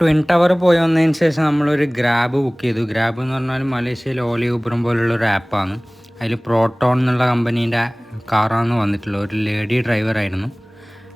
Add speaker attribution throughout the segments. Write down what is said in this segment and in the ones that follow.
Speaker 1: Twin tower പോയി വന്നതിന് ശേഷം നമ്മളൊരു ഗ്രാബ് ബുക്ക് ചെയ്തു. ഗ്രാബ് എന്ന് പറഞ്ഞാൽ മലേഷ്യയിൽ ഓലി ഊബറും പോലുള്ള ഒരു ആപ്പാണ് അതിൽ പ്രോട്ടോൺ എന്നുള്ള കമ്പനീന്റെ കാറാണ് വന്നിട്ടുള്ളത്. ഒരു ലേഡി ഡ്രൈവറായിരുന്നു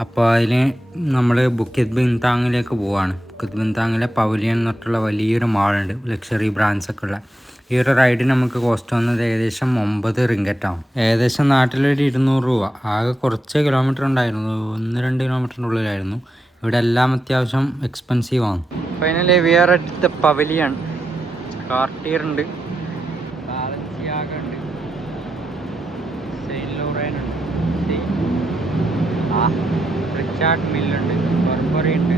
Speaker 1: അപ്പോൾ അതിൽ നമ്മൾ ബുക്കിത് ബിൻതാങ്ങിലേക്ക് പോവാണ്. ബുക്കിത് ബിൻതാങ്ങിലെ പവലിയൻ എന്നിട്ടുള്ള വലിയൊരു മാളുണ്ട് ലക്ഷറി ബ്രാൻഡ്സ് ഒക്കെ ഉള്ള. ഈ ഒരു റൈഡിന് നമുക്ക് കോസ്റ്റ് വന്നത് ഏകദേശം ഒമ്പത് റിങ്കറ്റാവും ഏകദേശം നാട്ടിലൊരു ഇരുന്നൂറ് രൂപ. ആകെ കുറച്ച് കിലോമീറ്റർ ഉണ്ടായിരുന്നു. ഒന്ന് രണ്ട് കിലോമീറ്ററിന്റെ ഉള്ളിലായിരുന്നു. ഇവിടെ എല്ലാം അത്യാവശ്യം എക്സ്പെൻസീവ് ആണ്. Finally we are at the pavilion Cartier ഉണ്ട്. ഉണ്ട് സെയിൻ ലോറൻ ഉണ്ട്. റിച്ചാർഡ് മില്ലുണ്ട് ബർബറി ഉണ്ട്.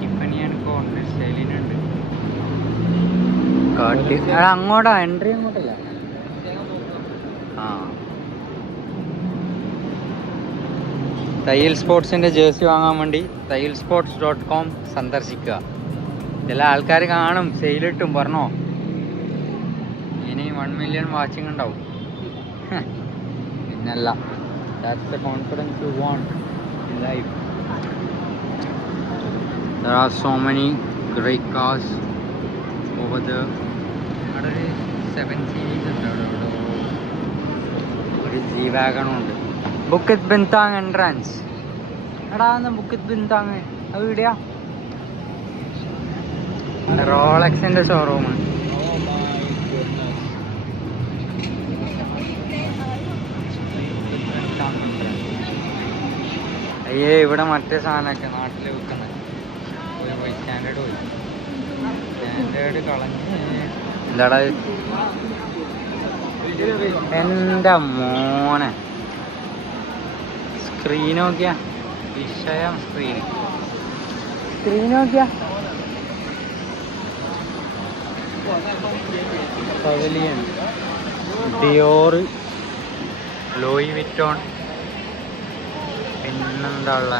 Speaker 1: ടിഫനി ആൻഡ് കോ ഉണ്ട്. കാട്ടി അങ്ങോട്ടാ എൻട്രി അങ്ങോട്ടല്ല തയ്യൽ സ്പോർട്സിന്റെ ജേഴ്സി വാങ്ങാൻ വേണ്ടി തയ്യൽ സ്പോർട്സ് ഡോട്ട് കോം സന്ദർശിക്കുക. ചില ആൾക്കാർ കാണും സെയിലിട്ടും പറഞ്ഞോ? ഇനി വൺ മില്യൺ വാച്ചിങ് ഉണ്ടാവും. പിന്നല്ല. That's the confidence you want in life there are so many great cars over the അവിടെ ഒരു സെവൻ സീരീസ് ഉണ്ട് അവിടെ ഒരു ജി വാഗണും ബുക്കിത് ബിന്താങ് എൻട്രൻസ് എടാ ഒന്ന് ബുക്കിത് ബിന്താങ് അത് ഇവിടെയാ. റോളക്സിന്റെ ഷോറൂം അയ്യേ ഇവിടെ മറ്റേ സാധനമൊക്കെ നാട്ടിൽ വിൽക്കുന്നത്. പോയി സ്റ്റാൻഡേർഡ് പോയി സ്റ്റാൻഡേർഡ് കളഞ്ഞ്. എന്താടാ? എന്റെ മോനെ. സ്ക്രീൻ നോക്കിയ വിഷയം സ്ക്രീൻ സ്ക്രീൻ നോക്കിയ പവലിയൻ ഡിയോറ് ലോയി വിറ്റോൺ പിന്നെന്താ ഉള്ള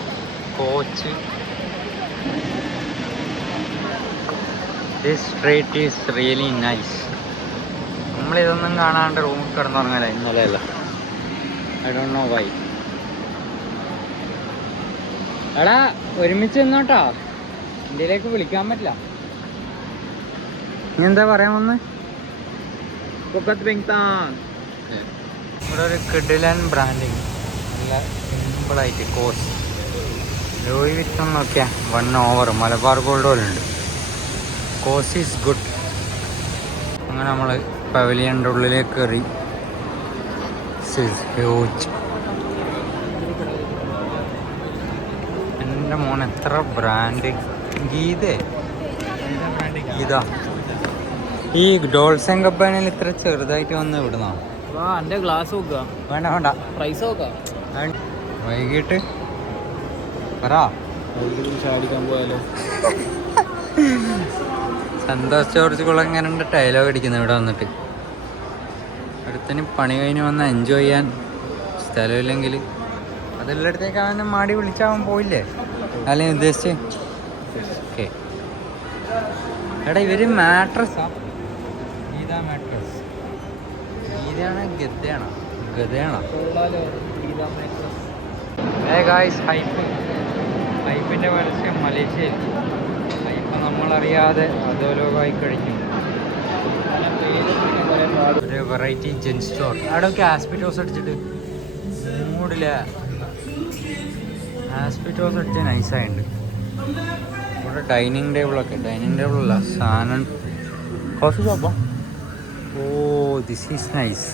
Speaker 1: Coach. This street is really nice നമ്മളിതൊന്നും കാണാണ്ട് റൂമിൽ കിടന്നുറങ്ങല ഇന്നലെയല്ല. ഐ ഡോണ്ട് നോ വൈ എടാ ഒരുമിച്ച് നിന്നോട്ടോ. ഇന്ത്യയിലേക്ക് വിളിക്കാൻ പറ്റില്ല. നീ എന്താ പറയാൻ വന്ന്. ഇവിടെ ഒരു കിഡിലൻ ബ്രാൻഡിങ്. നല്ല സിമ്പിളായിട്ട് കോസ് ലോയി വിറ്റം നോക്കിയാ വൺ ഓവർ മലബാർ ഗോൾഡ് പോലെ ഉണ്ട്. കോസ് ഈസ് ഗുഡ് അങ്ങനെ നമ്മൾ പവലിയന്റെ ഉള്ളിലേക്ക് കയറി. ഹ്യൂജ് എന്റെ മോൻ എത്ര ബ്രാൻഡ് ഗീതേ. ഗീത. ഈ ഡോൾസൻ കമ്പനിയിൽ ഇത്ര ചെറുതായിട്ട് വന്ന് ഇവിടുന്നോ
Speaker 2: വാ എന്റെ ഗ്ലാസ് നോക്കുക
Speaker 1: വേണ്ട വേണ്ട.
Speaker 2: പ്രൈസ് നോക്കാം.
Speaker 1: വേണ്ട. വൈകിട്ട് പറ.
Speaker 2: ചാടിക്കാൻ പോയാലോ?
Speaker 1: സന്തോഷ് ജോർജ് കുളങ്ങരന്റെ ഡയലോഗ് അടിക്കുന്നു ഇവിടെ വന്നിട്ട്. അടുത്തിന് പണി കഴിഞ്ഞ് വന്ന് എൻജോയ് ചെയ്യാൻ സ്ഥലമില്ലെങ്കിൽ അതെല്ലായിടത്തേക്ക് മാടി വിളിച്ചാവൻ പോയില്ലേ? അല്ലേ ഉദ്ദേശിച്ച്? ഓക്കെ. എടാ ഇവർ മാട്രസാ ഗീത മാട്രസ് ഗീതയാണോ? ഗദ്ദയാണോ ഗതയാണോ ഏ ഗായ്സ് ഹൈപ്പ് ഹൈപ്പിന്റെ പരസ്യം മലേഷ്യയിൽ. ഹൈപ്പ് നമ്മളറിയാതെ അധോലോകമായി കഴിഞ്ഞു. ഒരു വെറൈറ്റി ജെൻസ് സ്റ്റോർ അവിടെ ഒക്കെ ആസ്പിറ്റോസ് അടിച്ചിട്ട്. മൂടില്ല? ആസ്പിറ്റോസ് അടിച്ച് നൈസായിട്ടുണ്ട് ഇവിടെ ഡൈനിങ് ടേബിളൊക്കെ ഡൈനിങ് ടേബിളല്ല സാധനം. കോഫി ഷോപ്പോ ഓ this is nice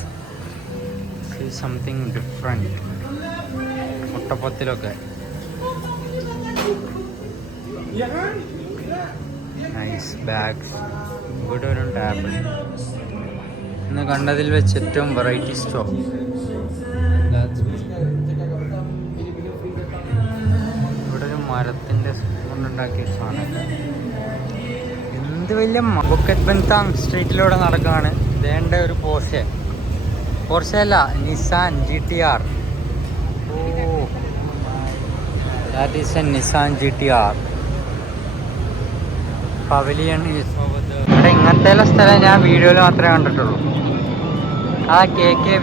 Speaker 1: something different മുട്ടപ്പത്തിലൊക്കെ. Nice bags ഇവിടെ ഒരു ടാബിൾ ഇന്ന് കണ്ടതിൽ വെച്ച് ഏറ്റവും വെറൈറ്റി സ്റ്റോർ മരത്തിന്റെ കൊണ്ടുണ്ടാക്കിയ സാധനം. എന്ത് വലിയ ബുക്കറ്റ് സ്ട്രീറ്റിലൂടെ നടക്കുകയാണ് വേണ്ട ഒരു പോർഷെ പോർഷെ അല്ല Nissan G T R oh that is a Nissan G T R pavilion ഇവിടെ ഇങ്ങനത്തെ സ്ഥലം ഞാൻ വീഡിയോയിൽ മാത്രമേ കണ്ടിട്ടുള്ളൂ. ആ കെ കെ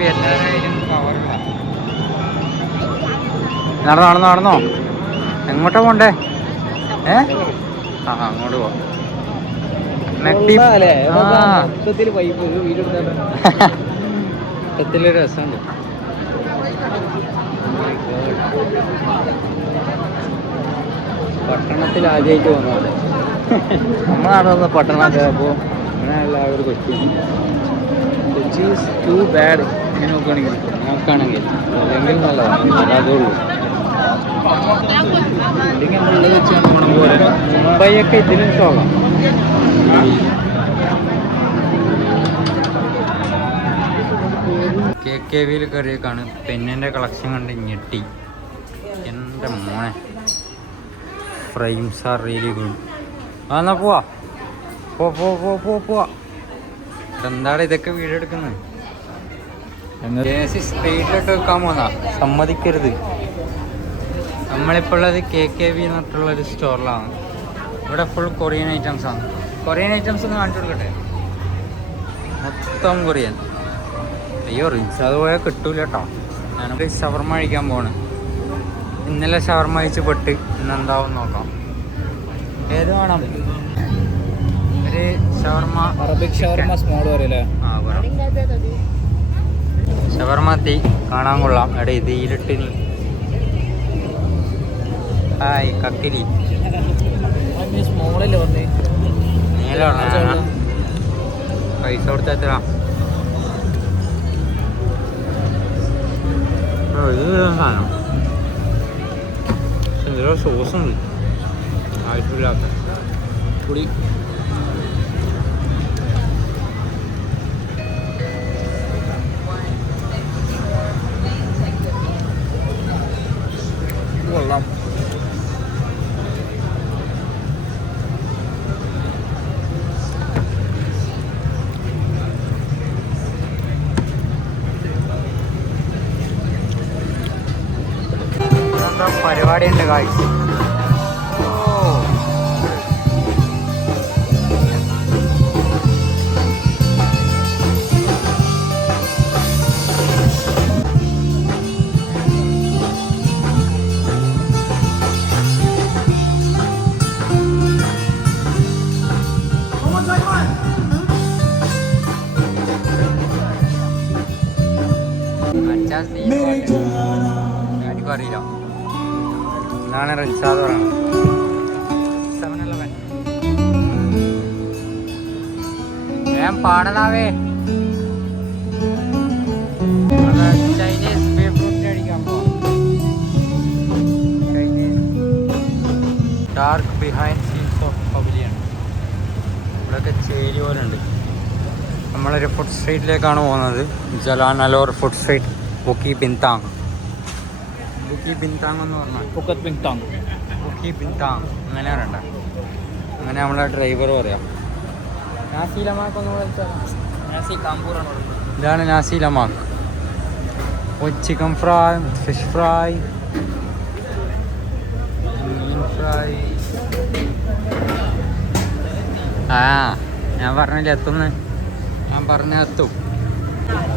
Speaker 1: നടന്നോ നടന്നോ നടന്നോ? എങ്ങോട്ടാ പോണ്ടേ? ഏ? ആ അങ്ങോട്ട് പോവാം മൊത്തത്തിലൊരു രസമുണ്ട്. പട്ടണത്തിൽ ആദ്യമായിട്ട് വന്നതാണ്
Speaker 2: നമ്മളാണ് വന്ന പട്ടണമൊക്കെ അപ്പോൾ
Speaker 1: അങ്ങനെയല്ല ഒരു Kochi.
Speaker 2: Kochi is too bad ഇങ്ങനെ നോക്കുകയാണെങ്കിൽ
Speaker 1: നോക്കുകയാണെങ്കിൽ അല്ലെങ്കിൽ നല്ലതാണ് അതുള്ളൂ
Speaker 2: അല്ലെങ്കിൽ നമ്മളുള്ളത് വെച്ച് ഗുണം പോലെ
Speaker 1: മുംബൈയൊക്കെ ഇതിലും ശോകം കെ കെ വിയിൽ കയറിയേക്കാണ് പെന്നിന്റെ കളക്ഷൻ കണ്ട് ഞെട്ടി. എന്റെ മോനെ. ഫ്രെയിംസ് ആർ റിയലി ഗുഡ് ആ എന്നാ പോവാ. പോ പോ പോ പോ പോവാ. എന്താണ് ഇതൊക്കെ വീഡിയോ എടുക്കുന്നത് സ്ട്രീറ്റിലോട്ട് വെക്കാൻ പോന്നാ. സമ്മതിക്കരുത്. നമ്മളിപ്പോൾ ഉള്ളത് കെ കെ വി എന്നിട്ടുള്ള ഒരു സ്റ്റോറിലാണ് ഇവിടെ ഫുൾ കൊറിയൻ ഐറ്റംസ് ആണ്. കൊറിയൻ ഐറ്റംസ് ഒന്ന് കാണിച്ചു കൊടുക്കട്ടെ മൊത്തം കൊറിയൻ അയ്യോ റിൻസ് അത് പോയാൽ കിട്ടൂല കേട്ടോ ഞാനൊക്കെ ഷവർമ കഴിക്കാൻ പോണ് ഇന്നലെ ഷവർമ കഴിച്ച് പെട്ട് ഇന്നെന്താവും നോക്കാം. ഏത് വേണം? ഒരു ഷവർമ
Speaker 2: അറബിക് ഷവർമ സ്മോൾ പറയല്ലേ?
Speaker 1: ആ ഷവർമ തീ കാണാൻ കൊള്ളാം. എടേ തീയിലിട്ട് നീ ഹായ് കക്കിരി. പൈസ കൊടുത്ത എത്ര സാധനം? എന്തിനോ സോസ് ഉണ്ട് ആവശ്യമില്ലാത്ത
Speaker 2: കുടി
Speaker 1: പരിപാടി ഉണ്ട് കാഴ്ച എനിക്കും അറിയില്ല എന്നാണ് റിൻസാദ് സെവൻ ഇലവൻ ഞാൻ Chinese Chinese dark behind scenes of pavilion ഇവിടെയൊക്കെ ചേരി പോലെ ഉണ്ട് നമ്മളൊരു ഫുഡ് സ്ട്രീറ്റിലേക്കാണ് പോകുന്നത്. ജലാനലോർ ഫുഡ് സ്ട്രീറ്റ് ബുക്കി ബിന്താങ് ബുക്കി ബിൻതാങ് എന്ന് പറഞ്ഞാൽ
Speaker 2: പൊക്കത്ത് ബിൻതാങ്.
Speaker 1: ബുക്കി ബിൻതാങ്. അങ്ങനെ പറയണ്ട. അങ്ങനെ നമ്മളെ ഡ്രൈവർ പറയാം. നാസി ലമാക്ക് ഒന്ന്
Speaker 2: നാസി കാമ്പൂറാണ്
Speaker 1: ഇതാണ് നാസി ലമാക്ക്. ചിക്കൻ ഫ്രൈ ഫിഷ് ഫ്രൈ മീൻ ഫ്രൈ ആ ഞാൻ പറഞ്ഞില്ല എത്തുന്നു? ഞാൻ പറഞ്ഞ എത്തും.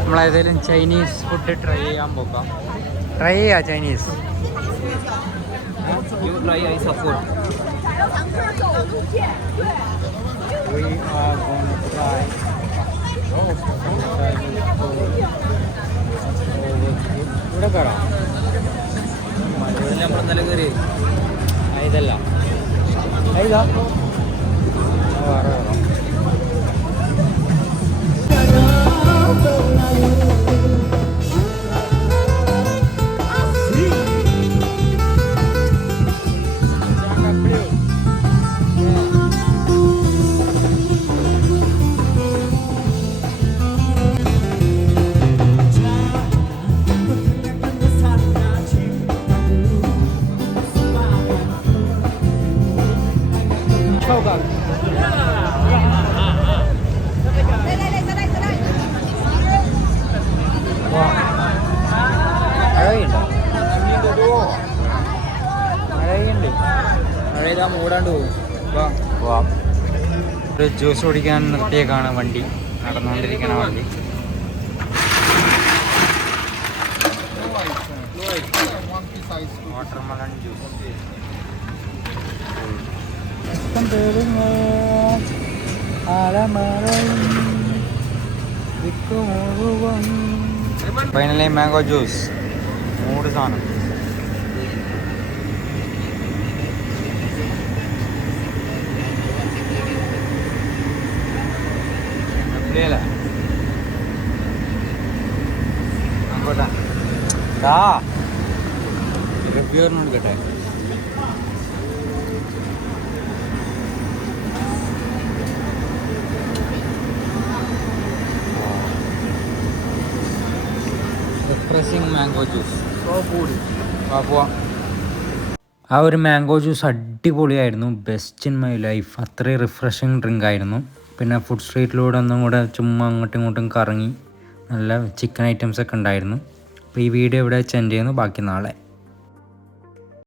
Speaker 1: നമ്മളേതെങ്കിലും ചൈനീസ് ഫുഡ് ട്രൈ ചെയ്യാൻ പോകാം ട്രൈ ചെയ്യാം
Speaker 2: Chinese
Speaker 1: We are gonna try. ഇവിടെ കയറാം
Speaker 2: നമ്മൾ ഇന്നലെ കയറി
Speaker 1: ഇതല്ല ഇതാ വേറെ കയറാം ഒരു ജ്യൂസ് കുടിക്കാൻ നിർത്തിയേക്കാണ് വണ്ടി. നടന്നുകൊണ്ടിരിക്കുന്ന വണ്ടി. Watermelon juice. Finally mango juice മൂട് സാധനം. എവിടെയല്ല അങ്ങോട്ടാ. റിഫ്രഷിങ് മാംഗോ ജ്യൂസ് പോവാം. ആ ഒരു മാംഗോ ജ്യൂസ് അടിപൊളിയായിരുന്നു. ബെസ്റ്റ് ഇൻ മൈ ലൈഫ് അത്രയും റിഫ്രഷിങ് ഡ്രിങ്ക് ആയിരുന്നു. പിന്നെ ഫുഡ് സ്ട്രീറ്റിലൂടെ ഒന്നും കൂടെ ചുമ്മാ അങ്ങോട്ടും ഇങ്ങോട്ടും കറങ്ങി നല്ല ചിക്കൻ ഐറ്റംസ് ഒക്കെ ഉണ്ടായിരുന്നു. അപ്പോൾ ഈ വീഡിയോ ഇവിടെ സെൻഡ് ചെയ്യുന്നു. ബാക്കി നാളെ.